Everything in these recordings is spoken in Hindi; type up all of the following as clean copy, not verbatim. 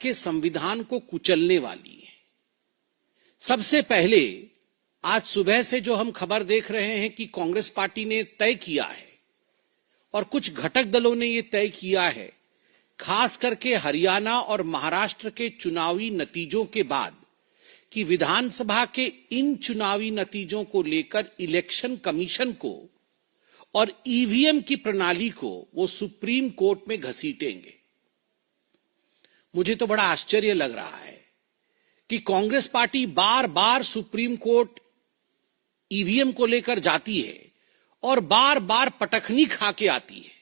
के संविधान को कुचलने वाली है। सबसे पहले आज सुबह से जो हम खबर देख रहे हैं कि कांग्रेस पार्टी ने तय किया है और कुछ घटक दलों ने यह तय किया है, खास करके हरियाणा और महाराष्ट्र के चुनावी नतीजों के बाद, कि विधानसभा के इन चुनावी नतीजों को लेकर इलेक्शन कमीशन को और ईवीएम की प्रणाली को वो सुप्रीम कोर्ट में घसीटेंगे। मुझे तो बड़ा आश्चर्य लग रहा है कि कांग्रेस पार्टी बार बार सुप्रीम कोर्ट ईवीएम को लेकर जाती है और बार बार पटखनी खा के आती है।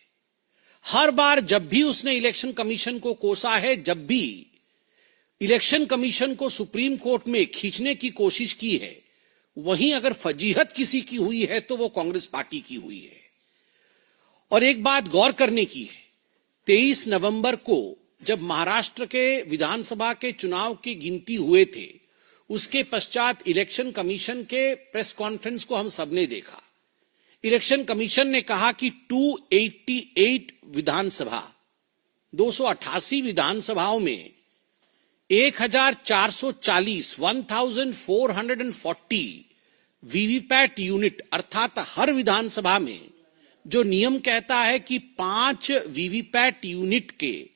हर बार जब भी उसने इलेक्शन कमीशन को कोसा है, जब भी इलेक्शन कमीशन को सुप्रीम कोर्ट में खींचने की कोशिश की है, वहीं अगर फजीहत किसी की हुई है तो वो कांग्रेस पार्टी की हुई है। और एक बात गौर करने की है, 23 नवंबर को जब महाराष्ट्र के विधानसभा के चुनाव की गिनती हुए थे, उसके पश्चात इलेक्शन कमीशन के प्रेस कॉन्फ्रेंस को हम सबने देखा। इलेक्शन कमीशन ने कहा कि 288 विधानसभा, 288 विधानसभाओं में 1440 वीवीपैट यूनिट, अर्थात हर विधानसभा में जो नियम कहता है कि 5 वीवीपैट यूनिट के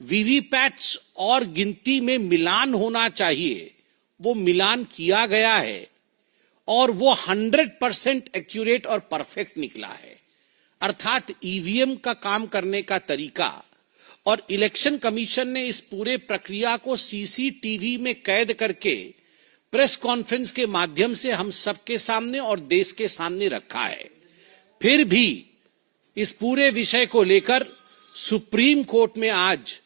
वीवीपैट्स और गिनती में मिलान होना चाहिए, वो मिलान किया गया है और वो 100% एक्यूरेट और परफेक्ट निकला है। अर्थात ईवीएम का काम करने का तरीका, और इलेक्शन कमीशन ने इस पूरे प्रक्रिया को सीसीटीवी में कैद करके प्रेस कॉन्फ्रेंस के माध्यम से हम सबके सामने और देश के सामने रखा है। फिर भी इस पूरे विषय को लेकर सुप्रीम कोर्ट में आज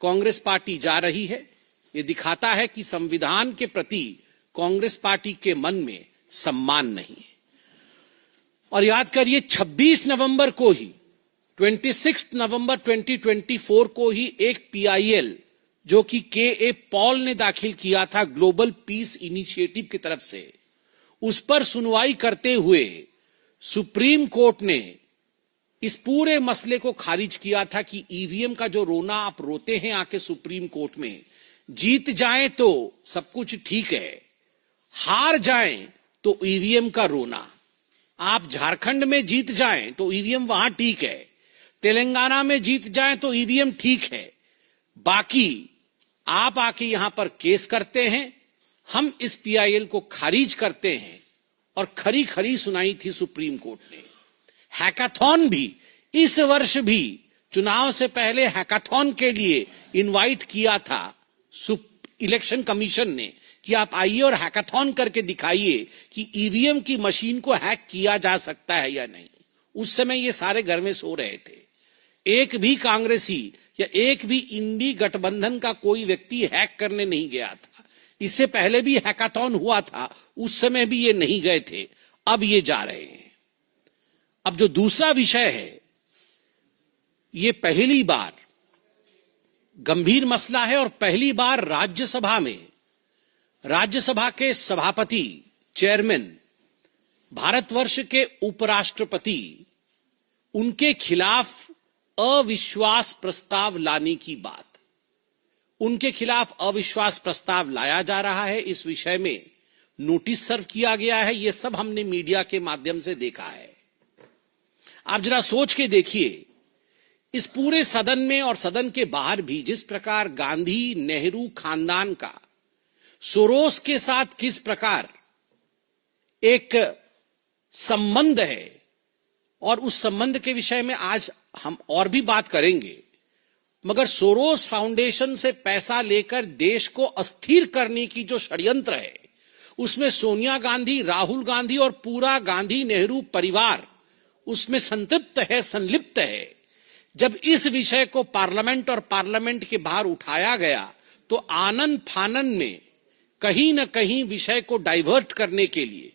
कांग्रेस पार्टी जा रही है। ये दिखाता है कि संविधान के प्रति कांग्रेस पार्टी के मन में सम्मान नहीं है। और याद करिए, 26 नवंबर को ही, 26 नवंबर 2024 को ही एक पीआईएल जो कि के.ए. पॉल ने दाखिल किया था ग्लोबल पीस इनिशिएटिव की तरफ से, उस पर सुनवाई करते हुए सुप्रीम कोर्ट ने इस पूरे मसले को खारिज किया था कि ईवीएम का जो रोना आप रोते हैं आके सुप्रीम कोर्ट में, जीत जाएं तो सब कुछ ठीक है, हार जाएं तो ईवीएम का रोना। आप झारखंड में जीत जाएं तो ईवीएम वहां ठीक है, तेलंगाना में जीत जाएं तो ईवीएम ठीक है, बाकी आप आके यहां पर केस करते हैं, हम इस पीआईएल को खारिज करते हैं। और खरी खरी सुनाई थी सुप्रीम कोर्ट ने। हैकाथॉन भी इस वर्ष भी चुनाव से पहले हैकाथॉन के लिए इनवाइट किया था इलेक्शन कमीशन ने कि आप आइए और हैकाथॉन करके दिखाइए कि ईवीएम की मशीन को हैक किया जा सकता है या नहीं। उस समय ये सारे घर में सो रहे थे, एक भी कांग्रेसी या एक भी इंडी गठबंधन का कोई व्यक्ति हैक करने नहीं गया था। इससे पहले भी हैकाथॉन हुआ था, उस समय भी ये नहीं गए थे, अब ये जा रहे हैं। अब जो दूसरा विषय है, ये पहली बार गंभीर मसला है और पहली बार राज्यसभा में राज्यसभा के सभापति, चेयरमैन, भारतवर्ष के उपराष्ट्रपति, उनके खिलाफ अविश्वास प्रस्ताव लाने की बात, उनके खिलाफ अविश्वास प्रस्ताव लाया जा रहा है। इस विषय में नोटिस सर्व किया गया है। यह सब हमने मीडिया के माध्यम से देखा है। आप जरा सोच के देखिए, इस पूरे सदन में और सदन के बाहर भी जिस प्रकार गांधी नेहरू खानदान का सोरोस के साथ किस प्रकार एक संबंध है, और उस संबंध के विषय में आज हम और भी बात करेंगे, मगर सोरोस फाउंडेशन से पैसा लेकर देश को अस्थिर करने की जो षड्यंत्र है, उसमें सोनिया गांधी, राहुल गांधी और पूरा गांधी नेहरू परिवार उसमें संतृप्त है, संलिप्त है। जब इस विषय को पार्लियामेंट और पार्लियामेंट के बाहर उठाया गया तो आनन फानन में कहीं न कहीं विषय को डाइवर्ट करने के लिए,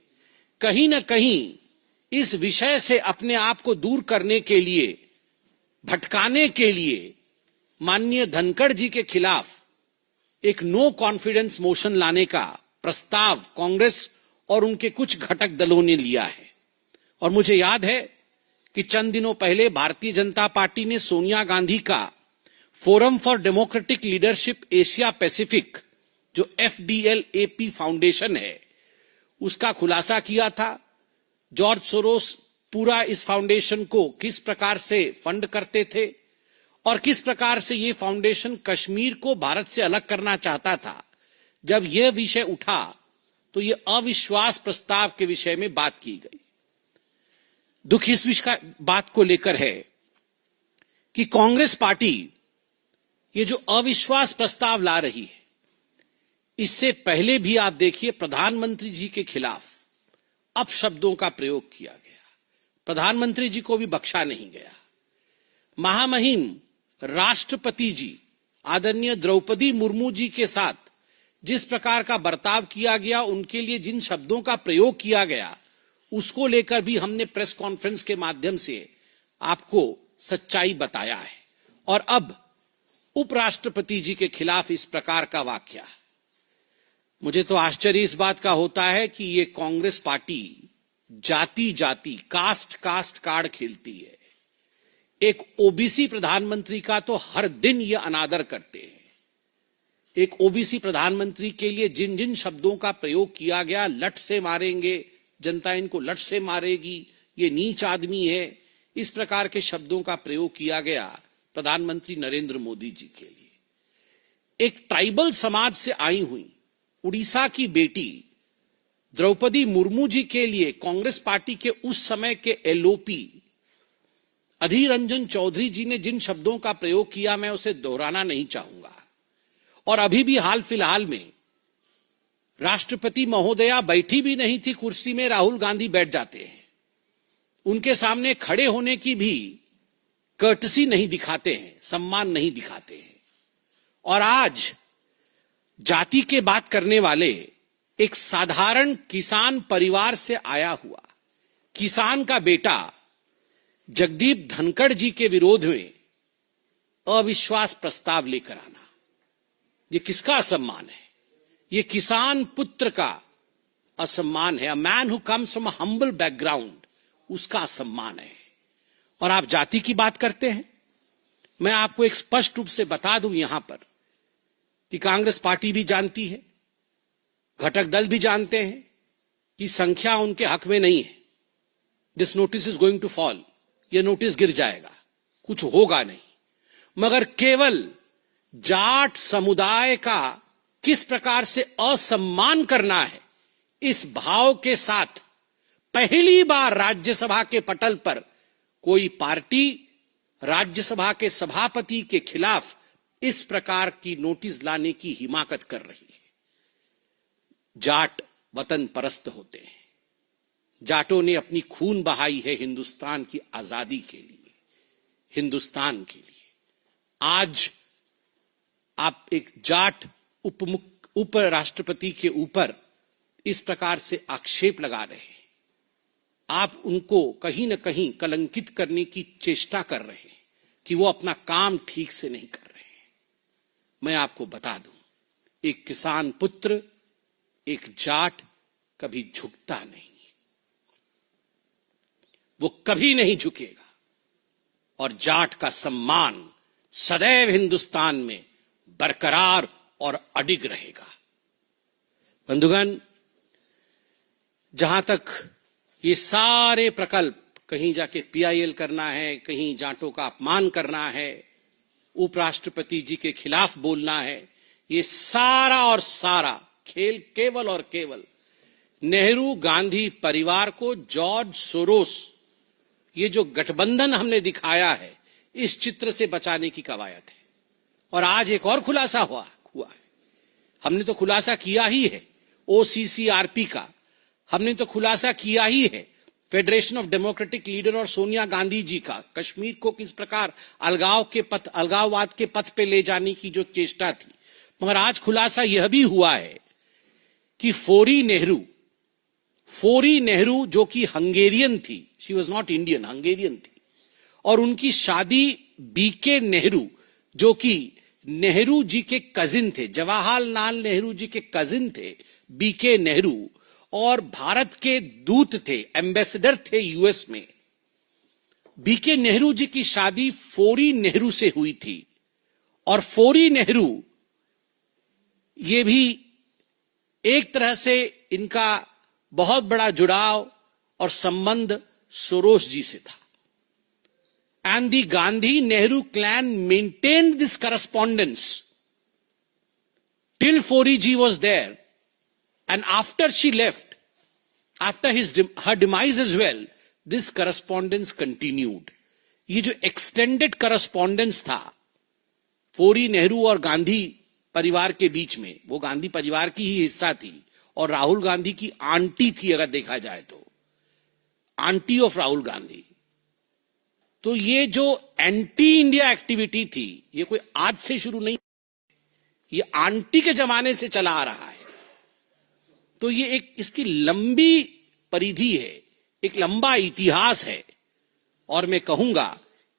कहीं न कहीं इस विषय से अपने आप को दूर करने के लिए, भटकाने के लिए माननीय धनखड़ जी के खिलाफ एक नो कॉन्फिडेंस मोशन लाने का प्रस्ताव कांग्रेस और उनके कुछ घटक दलों ने लिया है। और मुझे याद है कि चंद दिनों पहले भारतीय जनता पार्टी ने सोनिया गांधी का forum for democratic leadership Asia Pacific, जो FDLAP फाउंडेशन है, उसका खुलासा किया था। जॉर्ज सोरोस पूरा इस फाउंडेशन को किस प्रकार से फंड करते थे और किस प्रकार से ये फाउंडेशन कश्मीर को भारत से अलग करना चाहता था। जब यह विषय उठा तो यह अविश्वास प्रस्ताव के विषय में बात की गई। दुख इस बात को लेकर है कि कांग्रेस पार्टी ये जो अविश्वास प्रस्ताव ला रही है, इससे पहले भी आप देखिए प्रधानमंत्री जी के खिलाफ अपशब्दों का प्रयोग किया गया। प्रधानमंत्री जी को भी बख्शा नहीं गया। महामहिम राष्ट्रपति जी आदरणीय द्रौपदी मुर्मू जी के साथ जिस प्रकार का बर्ताव किया गया, उनके लिए जिन शब्दों का प्रयोग किया गया, उसको लेकर भी हमने प्रेस कॉन्फ्रेंस के माध्यम से आपको सच्चाई बताया है। और अब उपराष्ट्रपति जी के खिलाफ इस प्रकार का वाकया, मुझे तो आश्चर्य इस बात का होता है कि ये कांग्रेस पार्टी जाति जाति कास्ट कास्ट कार्ड खेलती है। एक ओबीसी प्रधानमंत्री का तो हर दिन ये अनादर करते हैं। एक ओबीसी प्रधानमंत्री के लिए जिन जिन शब्दों का प्रयोग किया गया, लठ से मारेंगे, जनता इनको लठ से मारेगी, ये नीच आदमी है, इस प्रकार के शब्दों का प्रयोग किया गया प्रधानमंत्री नरेंद्र मोदी जी के लिए। एक ट्राइबल समाज से आई हुई उड़ीसा की बेटी द्रौपदी मुर्मू जी के लिए कांग्रेस पार्टी के उस समय के LOP अधीर रंजन चौधरी जी ने जिन शब्दों का प्रयोग किया, मैं उसे दोहराना नहीं चाहूंगा। और अभी भी हाल फिलहाल में राष्ट्रपति महोदया बैठी भी नहीं थी कुर्सी में, राहुल गांधी बैठ जाते हैं। उनके सामने खड़े होने की भी कर्टसी नहीं दिखाते हैं, सम्मान नहीं दिखाते हैं। और आज जाति के बात करने वाले एक साधारण किसान परिवार से आया हुआ किसान का बेटा जगदीप धनखड़ जी के विरोध में अविश्वास प्रस्ताव लेकर आना, ये किसका असम्मान है? ये किसान पुत्र का असम्मान है। A man who comes from a humble background, उसका असम्मान है। और आप जाति की बात करते हैं। मैं आपको एक स्पष्ट रूप से बता दूं यहां पर कि कांग्रेस पार्टी भी जानती है, घटक दल भी जानते हैं कि संख्या उनके हक में नहीं है। This notice is going to fall, यह नोटिस गिर जाएगा, कुछ होगा नहीं। मगर केवल जाट समुदाय का किस प्रकार से असम्मान करना है, इस भाव के साथ पहली बार राज्यसभा के पटल पर कोई पार्टी राज्यसभा के सभापति के खिलाफ इस प्रकार की नोटिस लाने की हिमाकत कर रही है। जाट वतन परस्त होते हैं। जाटों ने अपनी खून बहाई है हिंदुस्तान की आजादी के लिए, हिंदुस्तान के लिए। आज आप एक जाट उपराष्ट्रपति के ऊपर इस प्रकार से आक्षेप लगा रहे हैं। आप उनको कहीं ना कहीं कलंकित करने की चेष्टा कर रहे हैं कि वो अपना काम ठीक से नहीं कर रहे हैं। मैं आपको बता दूं, एक किसान पुत्र, एक जाट कभी झुकता नहीं, वो कभी नहीं झुकेगा। और जाट का सम्मान सदैव हिंदुस्तान में बरकरार और अडिग रहेगा। बंधुगण, जहां तक ये सारे प्रकल्प, कहीं जाके PIL करना है, कहीं जाटों का अपमान करना है, उपराष्ट्रपति जी के खिलाफ बोलना है, ये सारा और सारा खेल केवल और केवल नेहरू गांधी परिवार को जॉर्ज सोरोस, ये जो गठबंधन हमने दिखाया है, इस चित्र से बचाने की कवायद है। और आज एक और खुलासा हुआ है। हमने तो खुलासा किया ही है OCCRP का, हमने तो खुलासा किया ही है फेडरेशन ऑफ डेमोक्रेटिक लीडर और सोनिया गांधी जी का, कश्मीर को किस प्रकार अलगाववाद के पथ पे ले जाने की जो चेष्टा थी। मगर आज खुलासा यह भी हुआ है कि फोरी नेहरू जो कि हंगेरियन थी, she was not Indian, Hungarian थी, और उनकी शादी BK नेहरू जो कि नेहरू जी के कजिन थे, जवाहरलाल नेहरू जी के कजिन थे BK नेहरू, और भारत के दूत थे, एम्बेसडर थे US में। BK नेहरू जी की शादी फोरी नेहरू से हुई थी और फोरी नेहरू, ये भी एक तरह से इनका बहुत बड़ा जुड़ाव और संबंध सोरोस जी से था. And the Gandhi-Nehru clan maintained this correspondence till Foriji was there. And after she left, after her demise as well, this correspondence continued. ये जो extended correspondence था फोरी, नेहरू और गांधी परिवार के बीच में, वो गांधी परिवार की ही हिस्सा थी और राहुल गांधी की आंटी थी, अगर देखा जाए तो आंटी ऑफ राहुल गांधी. तो ये जो एंटी इंडिया एक्टिविटी थी, ये कोई आज से शुरू नहीं, ये आंटी के जमाने से चला आ रहा है. तो ये एक इसकी लंबी परिधि है, एक लंबा इतिहास है. और मैं कहूंगा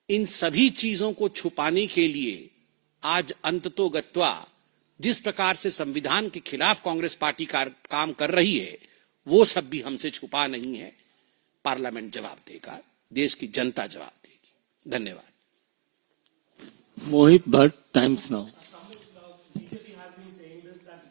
इन सभी चीजों को छुपाने के लिए आज अंततोगत्वा जिस प्रकार से संविधान के खिलाफ कांग्रेस पार्टी काम कर रही है, वो सब भी हमसे छुपा नहीं है. पार्लियामेंट जवाब देगा, देश की जनता जवाब देगी. धन्यवाद. Mohit Bhatt, Times Now. BJP has been saying this, that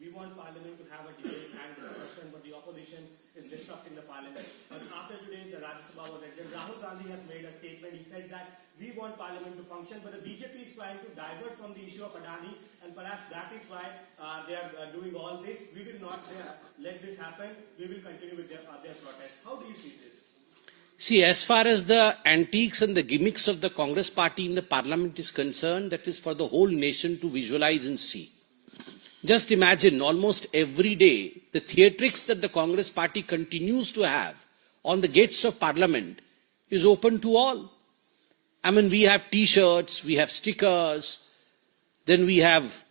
we want Parliament to have a debate and discussion, but the opposition is disrupting the Parliament. But after today, the Rajya Sabha was adjourned. Rahul Gandhi has made a statement. He said that we want Parliament to function, but the BJP is trying to divert from the issue of Adani, and perhaps that is why they are doing all this. We will not let this happen. We will continue with their protest. How do you see this? See, as far as the antiques and the gimmicks of the Congress party in the parliament is concerned, that is for the whole nation to visualize and see. Just imagine, almost every day, the theatrics that the Congress party continues to have on the gates of parliament is open to all. I mean, we have T-shirts, we have stickers, then we have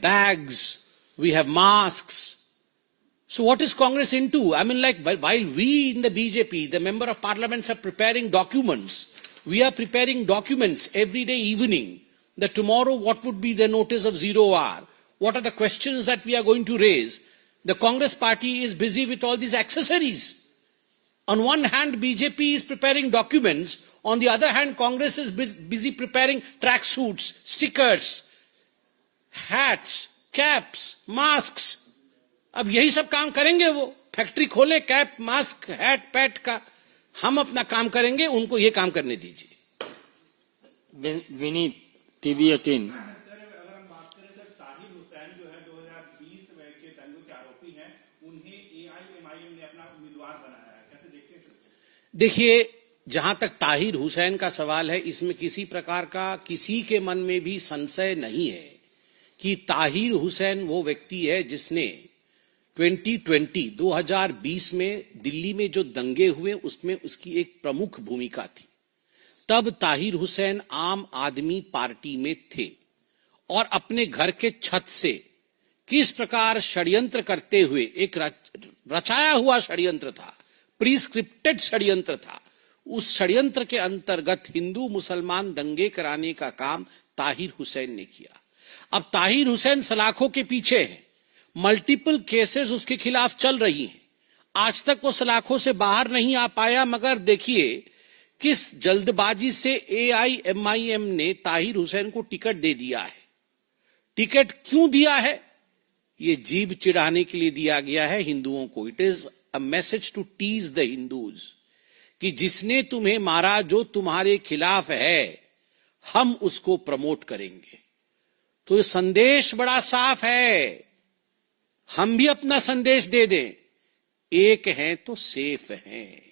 bags, we have masks. So what is Congress into? I mean, like, while we in the BJP, the member of parliaments, are preparing documents, we are preparing documents every day evening, that tomorrow what would be the notice of 0 hour, what are the questions that we are going to raise. The Congress party is busy with all these accessories. On one hand, BJP is preparing documents, on the other hand, Congress is busy preparing tracksuits, stickers, hats, caps, masks. अब यही सब काम करेंगे, वो फैक्ट्री खोले कैप, मास्क, हैट, पैट का. हम अपना काम करेंगे, उनको ये काम करने दीजिए. विनीत, टीवी 18. सर, अगर हम बात करें सर, ताहिर हुसैन जो है 2020 के दंगों के आरोपी हैं, उन्हें AIMIM ने अपना उम्मीदवार बनाया है. कैसे देखते हैं सर? देखिए, जहां तक ताहिर हुसैन का सवाल है, इसमें किसी प्रकार का किसी के मन में भी संशय नहीं है कि ताहिर हुसैन वो व्यक्ति है जिसने 2020 में दिल्ली में जो दंगे हुए उसमें उसकी एक प्रमुख भूमिका थी. तब ताहिर हुसैन आम आदमी पार्टी में थे और अपने घर के छत से किस प्रकार षड्यंत्र करते हुए, एक रचाया हुआ षड्यंत्र था, प्रीस्क्रिप्टेड षड्यंत्र था, उस षड्यंत्र के अंतर्गत हिंदू मुसलमान दंगे कराने का काम ताहिर हुसैन ने किया. अब ताहिर हुसैन सलाखों के पीछे है, मल्टीपल केसेस उसके खिलाफ चल रही हैं. आज तक वो सलाखों से बाहर नहीं आ पाया, मगर देखिए किस जल्दबाजी से AIMIM ने ताहिर हुसैन को टिकट दे दिया है. टिकट क्यों दिया है? ये जीभ चिढ़ाने के लिए दिया गया है हिंदुओं को. It is a message to tease the Hindus कि जिसने तुम्हें मारा, जो तुम्हारे खिलाफ है, हम उसको प्रमोट करेंगे. तो संदेश बड़ा साफ है. हम भी अपना संदेश दे दें, एक है तो सेफ है,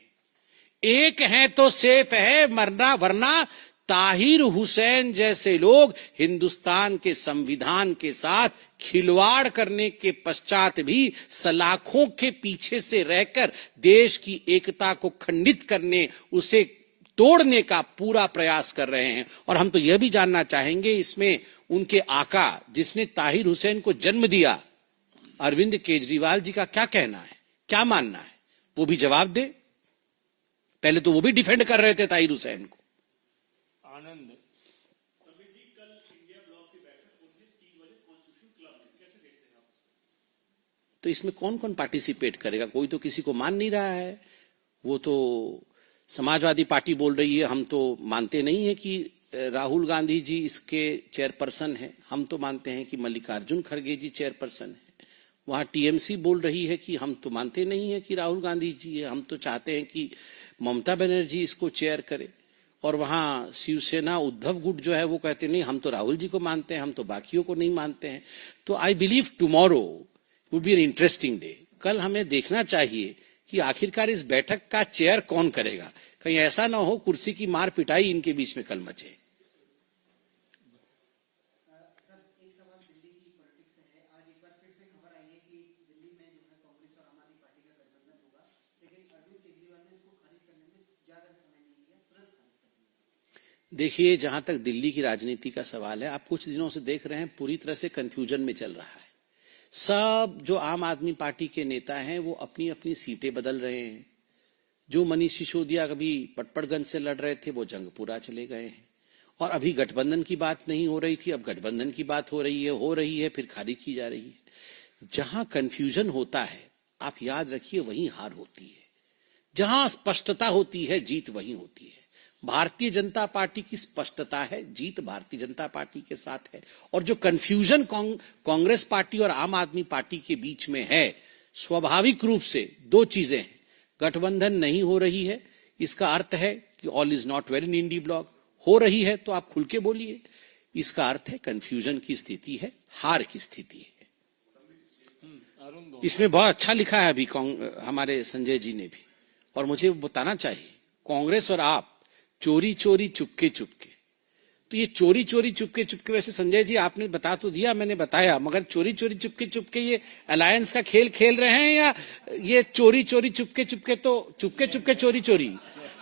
एक है तो सेफ है, वरना ताहिर हुसैन जैसे लोग हिंदुस्तान के संविधान के साथ खिलवाड़ करने के पश्चात भी सलाखों के पीछे से रहकर देश की एकता को खंडित करने, उसे तोड़ने का पूरा प्रयास कर रहे हैं. और हम तो यह भी जानना चाहेंगे, इसमें उनके आका जिसने ताहिर हुसैन को जन्म दिया, अरविंद केजरीवाल जी का क्या कहना है, क्या मानना है, वो भी जवाब दे. पहले तो वो भी डिफेंड कर रहे थे ताहिर हुसैन को. आनंद. तो इसमें कौन कौन पार्टिसिपेट करेगा? कोई तो किसी को मान नहीं रहा है. वो तो समाजवादी पार्टी बोल रही है, हम तो मानते नहीं है कि राहुल गांधी जी इसके चेयरपर्सन हैं, हम तो मानते हैं कि मल्लिकार्जुन खड़गे जी चेयरपर्सन हैं। वहां टीएमसी बोल रही है कि हम तो मानते नहीं है कि राहुल गांधी जी है, हम तो चाहते हैं कि ममता बनर्जी इसको चेयर करे। और वहां शिवसेना उद्धव गुट जो है वो कहते नहीं, हम तो राहुल जी को मानते हैं, हम तो बाकियों को नहीं मानते हैं। तो I believe tomorrow would be an interesting day. कल हमें देखना चाहिए कि आखिरकार इस बैठक का चेयर कौन करेगा। कहीं ऐसा ना हो कुर्सी की मार पिटाई इनके बीच में कल मचे। देखिए, जहां तक दिल्ली की राजनीति का सवाल है, आप कुछ दिनों से देख रहे हैं पूरी तरह से कंफ्यूजन में चल रहा है। सब जो आम आदमी पार्टी के नेता हैं वो अपनी अपनी सीटें बदल रहे हैं। जो मनीष सिसोदिया कभी पटपड़गंज से लड़ रहे थे वो जंगपुरा चले गए हैं। और अभी गठबंधन की बात नहीं हो रही थी, अब गठबंधन की बात हो रही है, फिर खारिज की जा रही है। जहां कंफ्यूजन होता है, आप याद रखिए, वहीं हार होती है। जहां स्पष्टता होती है, जीत वहीं होती है। भारतीय जनता पार्टी की स्पष्टता है, जीत भारतीय जनता पार्टी के साथ है। और जो कंफ्यूजन कांग्रेस पार्टी और आम आदमी पार्टी के बीच में है, स्वाभाविक रूप से दो चीजें हैं। गठबंधन नहीं हो रही है, इसका अर्थ है कि all is not well in INDI bloc. हो रही है तो आप खुल के बोलिए, इसका अर्थ है कंफ्यूजन की स्थिति है, हार की स्थिति है। इसमें बहुत अच्छा लिखा है अभी हमारे संजय जी ने भी। और मुझे बताना चाहिए, कांग्रेस और आप चोरी चोरी चुपके चुपके, तो ये चोरी चोरी चुपके चुपके, वैसे संजय जी आपने बता तो दिया, मैंने बताया, मगर चोरी चोरी चुपके चुपके ये अलायंस का खेल खेल रहे हैं या ये चोरी चोरी चुपके चुपके, तो चुपके चुपके चोरी चोरी,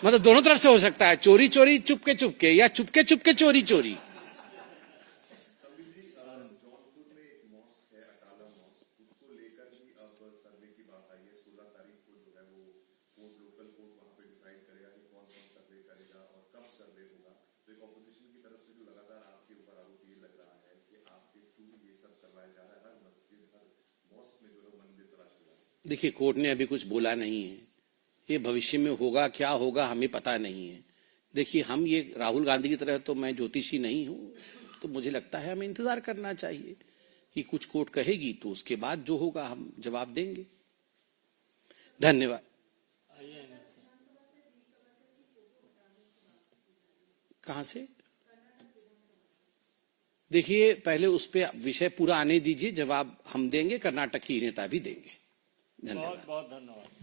मतलब दोनों तरफ से हो सकता है, चोरी चोरी चुपके चुपके या चुपके चुपके चोरी चोरी। देखिए, कोर्ट ने अभी कुछ बोला नहीं है, ये भविष्य में होगा, क्या होगा हमें पता नहीं है। देखिए, हम ये राहुल गांधी की तरह तो मैं ज्योतिषी नहीं हूं, तो मुझे लगता है हमें इंतजार करना चाहिए कि कुछ कोर्ट कहेगी तो उसके बाद जो होगा हम जवाब देंगे। धन्यवाद। कहां से? देखिए, पहले उस पे विषय पूरा आने दीजिए, जवाब हम देंगे, कर्नाटक की नेता भी देंगे। धन्यवाद। बहुत बहुत धन्यवाद।